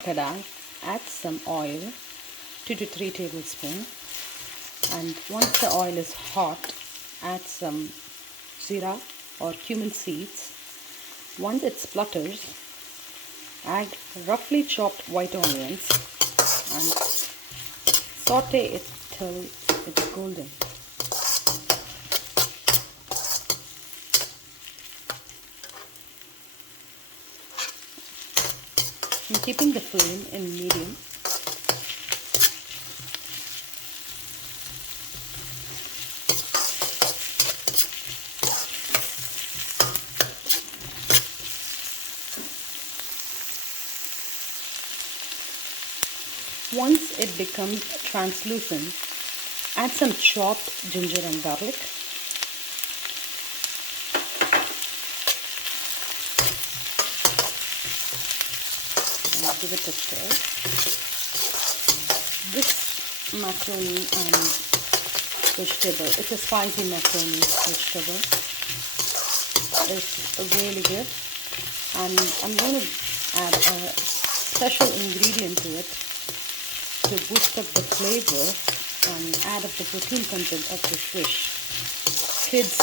Kadai, add some oil, 2 to 3 tablespoons, and once the oil is hot, add some zira or cumin seeds. Once it splutters, add roughly chopped white onions and saute it till it's golden. I'm keeping the flame in medium. Once it becomes translucent, add some chopped ginger and garlic. And give it a stir. This macaroni and vegetable, it's a spicy macaroni vegetable. It's really good. And I'm going to add a special ingredient to it to boost up the flavor and add up the protein content of this dish. Kids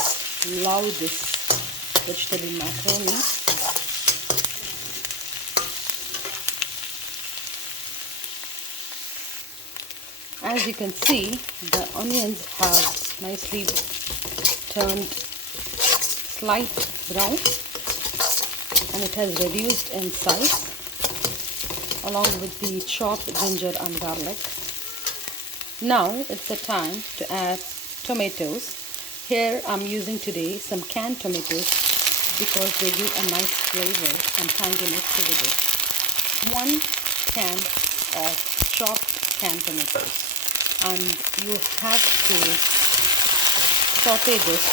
love this vegetable macaroni. As you can see, the onions have nicely turned slight brown and it has reduced in size, along with the chopped ginger and garlic. Now it's the time to add tomatoes. Here I'm using today some canned tomatoes because they give a nice flavor and tanginess to the dish. 1 can of chopped canned tomatoes, and you have to saute this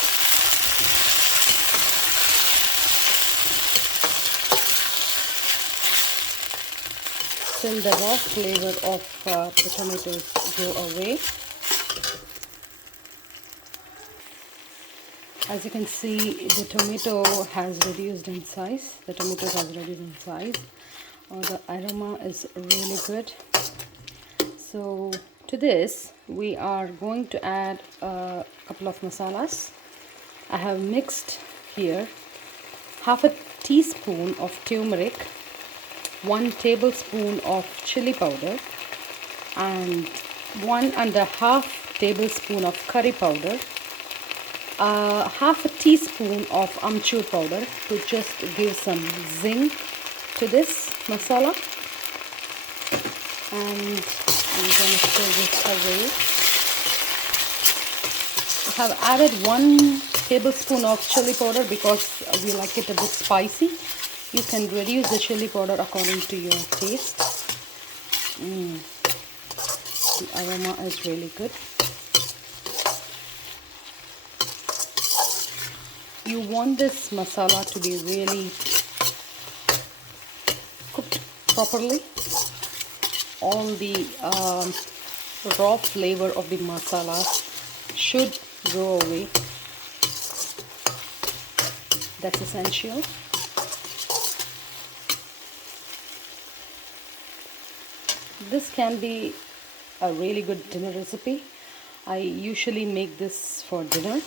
till the raw flavor of the tomatoes go away. As you can see, the tomato has reduced in size. The aroma is really good. So to this, we are going to add a couple of masalas. I have mixed here half a teaspoon of turmeric, 1 tablespoon of chili powder, and 1.5 tablespoon of curry powder, half a teaspoon of amchur powder to just give some zing to this masala. And I'm going to stir this away. I have added 1 tablespoon of chili powder because we like it a bit spicy. You can reduce the chili powder according to your taste. The aroma is really good. You want this masala to be really cooked properly. All the raw flavor of the masala should go away. That's essential. This can be a really good dinner recipe. I usually make this for dinner.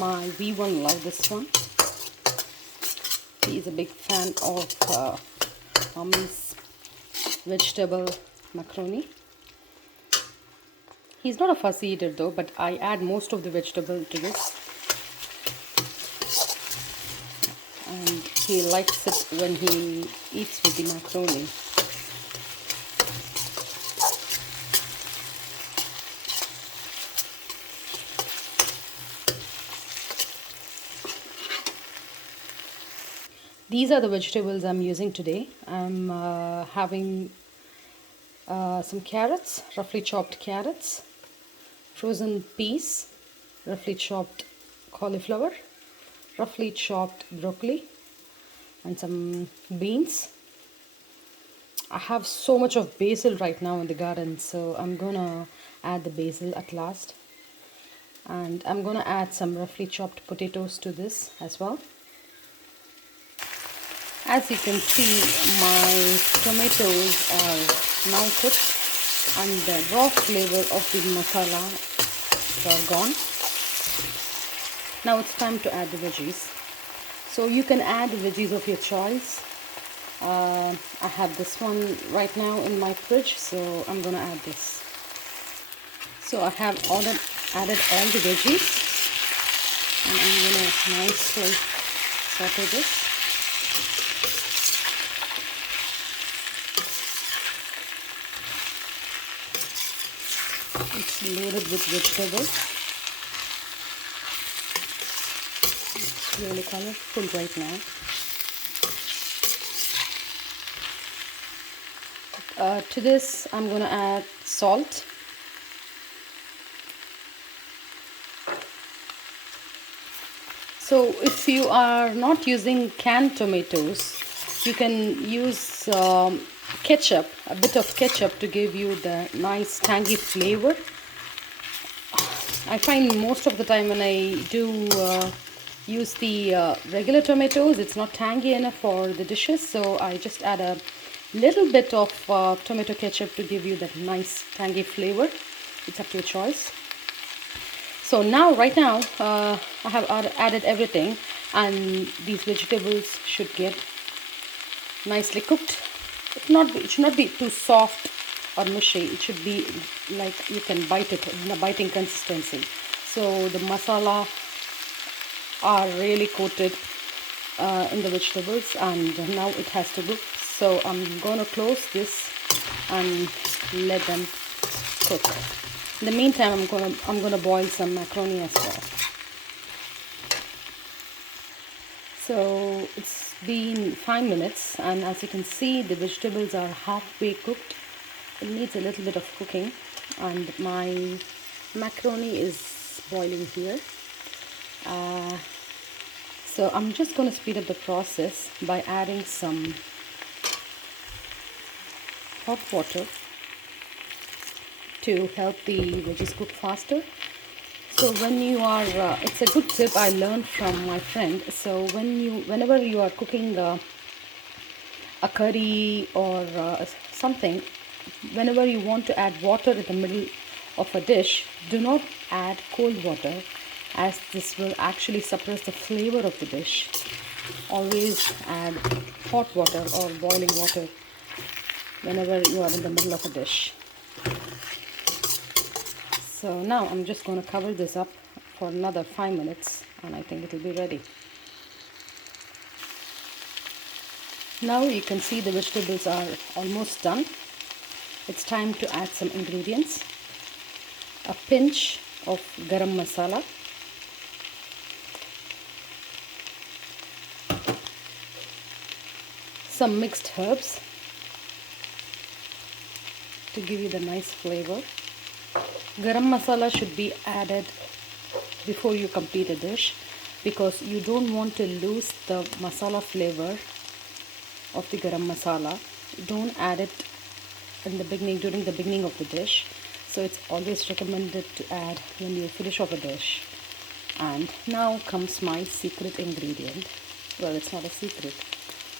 My V1 loves this one. He is a big fan of Mommy's vegetable macaroni. He's not a fussy eater though, but I add most of the vegetable to this. And he likes it when he eats with the macaroni. These are the vegetables I'm using today. I'm having some carrots, roughly chopped carrots, frozen peas, roughly chopped cauliflower, roughly chopped broccoli, and some beans. I have so much of basil right now in the garden, so I'm gonna add the basil at last. And I'm gonna add some roughly chopped potatoes to this as well. As you can see, my tomatoes are now cooked and the raw flavor of the masala are gone. Now it's time to add the veggies. So you can add the veggies of your choice. I have this one right now in my fridge, so I'm gonna add this. So I have added all the veggies, and I'm gonna nicely saute this. It's loaded with vegetables. It's really colorful right now. To this, I'm going to add salt. So if you are not using canned tomatoes, you can use ketchup, a bit of ketchup, to give you the nice tangy flavor. I find most of the time when I do use the regular tomatoes, it's not tangy enough for the dishes, so I just add a little bit of tomato ketchup to give you that nice tangy flavor. It's up to your choice. So now, right now, I have added everything, and these vegetables should get nicely cooked. It should not be too soft or mushy. It should be like you can bite it in a biting consistency. So the masala are really coated in the vegetables, and now it has to cook. So I'm going to close this and let them cook. In the meantime, I'm gonna boil some macaroni as well. So it's been 5 minutes, and as you can see, the vegetables are halfway cooked. It needs a little bit of cooking, and my macaroni is boiling here. So I'm just going to speed up the process by adding some hot water to help the veggies cook faster. So when you are, it's a good tip I learned from my friend. So whenever you are cooking a curry or something, whenever you want to add water in the middle of a dish, do not add cold water, as this will actually suppress the flavor of the dish. Always add hot water or boiling water whenever you are in the middle of a dish. So now I'm just going to cover this up for another 5 minutes, and I think it will be ready. Now you can see the vegetables are almost done. It's time to add some ingredients. A pinch of garam masala, some mixed herbs to give you the nice flavor. Garam masala should be added before you complete a dish, because you don't want to lose the masala flavor of the garam masala. Don't add it in the beginning, during the beginning of the dish. So it's always recommended to add when you finish off a dish. And now comes my secret ingredient. Well, it's not a secret.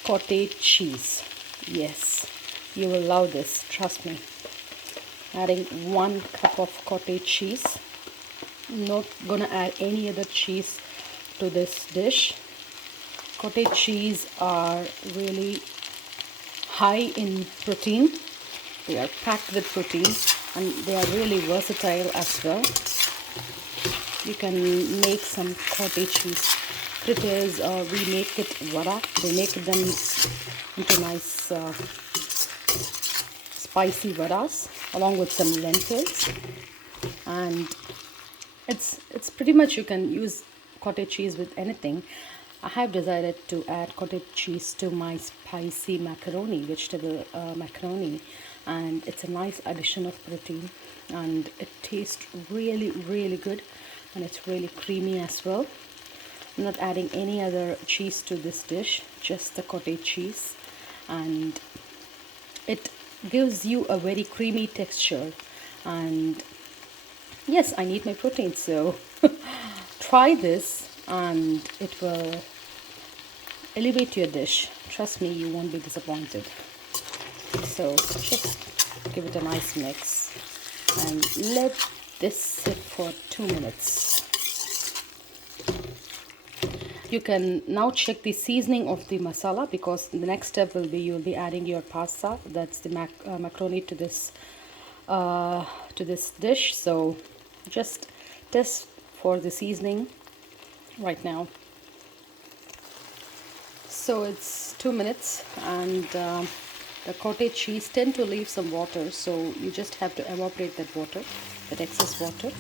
Cottage cheese. Yes, you will love this, trust me. Adding 1 cup of cottage cheese. Not gonna add any other cheese to this dish. Cottage cheese are really high in protein. They are packed with protein, and they are really versatile as well. You can make some cottage cheese fritters, or we make it vada. They make them into nice spicy vadas along with some lentils, and it's pretty much, you can use cottage cheese with anything. I have decided to add cottage cheese to my spicy macaroni, vegetable macaroni, and it's a nice addition of protein, and it tastes really, really good, and it's really creamy as well. I'm not adding any other cheese to this dish, just the cottage cheese, and it gives you a very creamy texture. And yes, I need my protein, so try this and it will elevate your dish, Trust me, you won't be disappointed. So just give it a nice mix and let this sit for 2 minutes. You can now check the seasoning of the masala, because the next step will be you'll be adding your pasta, that's the macaroni, to this dish. So just test for the seasoning right now. So it's 2 minutes, and the cottage cheese tend to leave some water, so you just have to evaporate that water, that excess water.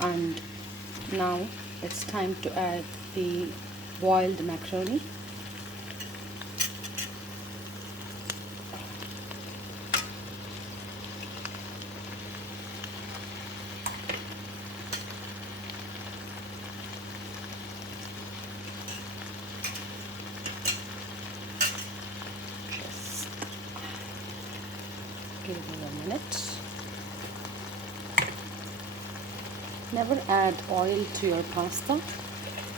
And now it's time to add the boiled macaroni. Just give it a minute. Never add oil to your pasta,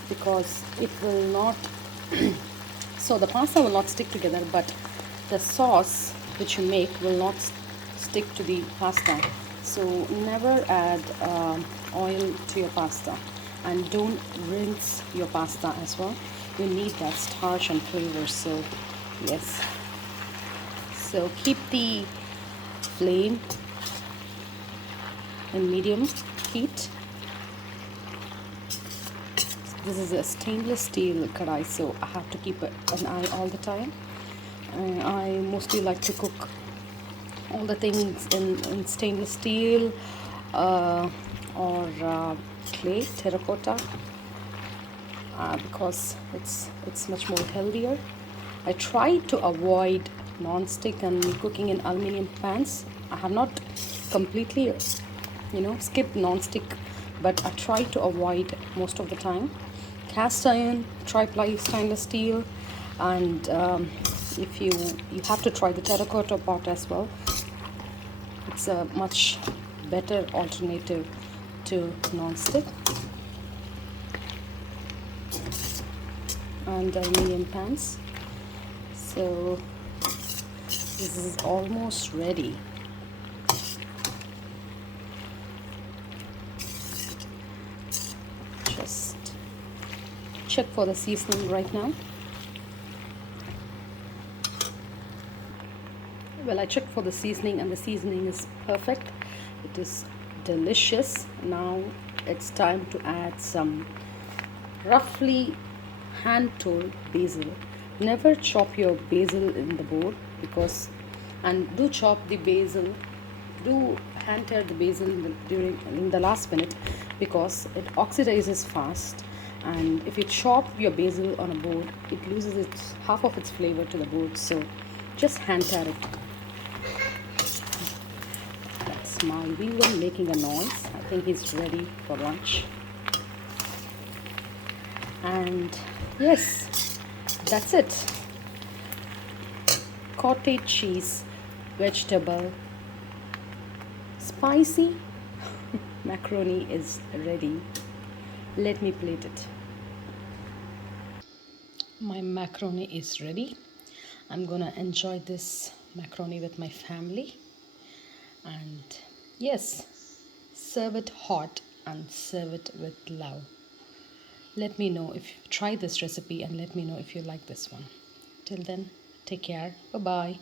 because it will not so the pasta will not stick together, but the sauce which you make will not stick to the pasta. So never add oil to your pasta, and don't rinse your pasta as well. You need that starch and flavor. So yes, so keep the flame in medium heat. This is a stainless steel kadai, so I have to keep an eye all the time. I mostly like to cook all the things in stainless steel or clay, terracotta, because it's much more healthier. I try to avoid non-stick and cooking in aluminium pans. I have not completely, skipped non-stick, but I try to avoid most of the time. Cast iron, tri-ply stainless steel, and if you have to try the terracotta pot as well. It's a much better alternative to non-stick. And aluminium pans. So this is almost ready. Just check for the seasoning right now. Well, I checked for the seasoning, and the seasoning is perfect. It is delicious. Now it's time to add some roughly hand-tooled basil. Never chop your basil in the bowl, and do chop the basil. Do hand tear the basil in the last minute, because it oxidizes fast. And if you chop your basil on a board, it loses half of its flavor to the board. So just hand tear it. That's my viewer making a noise. I think he's ready for lunch. And yes, that's it. Cottage cheese, vegetable, spicy macaroni is ready. Let me plate it. My macaroni is ready. I'm gonna enjoy this macaroni with my family. And yes, serve it hot and serve it with love. Let me know if you try this recipe, and let me know if you like this one. Till then, take care. Bye bye.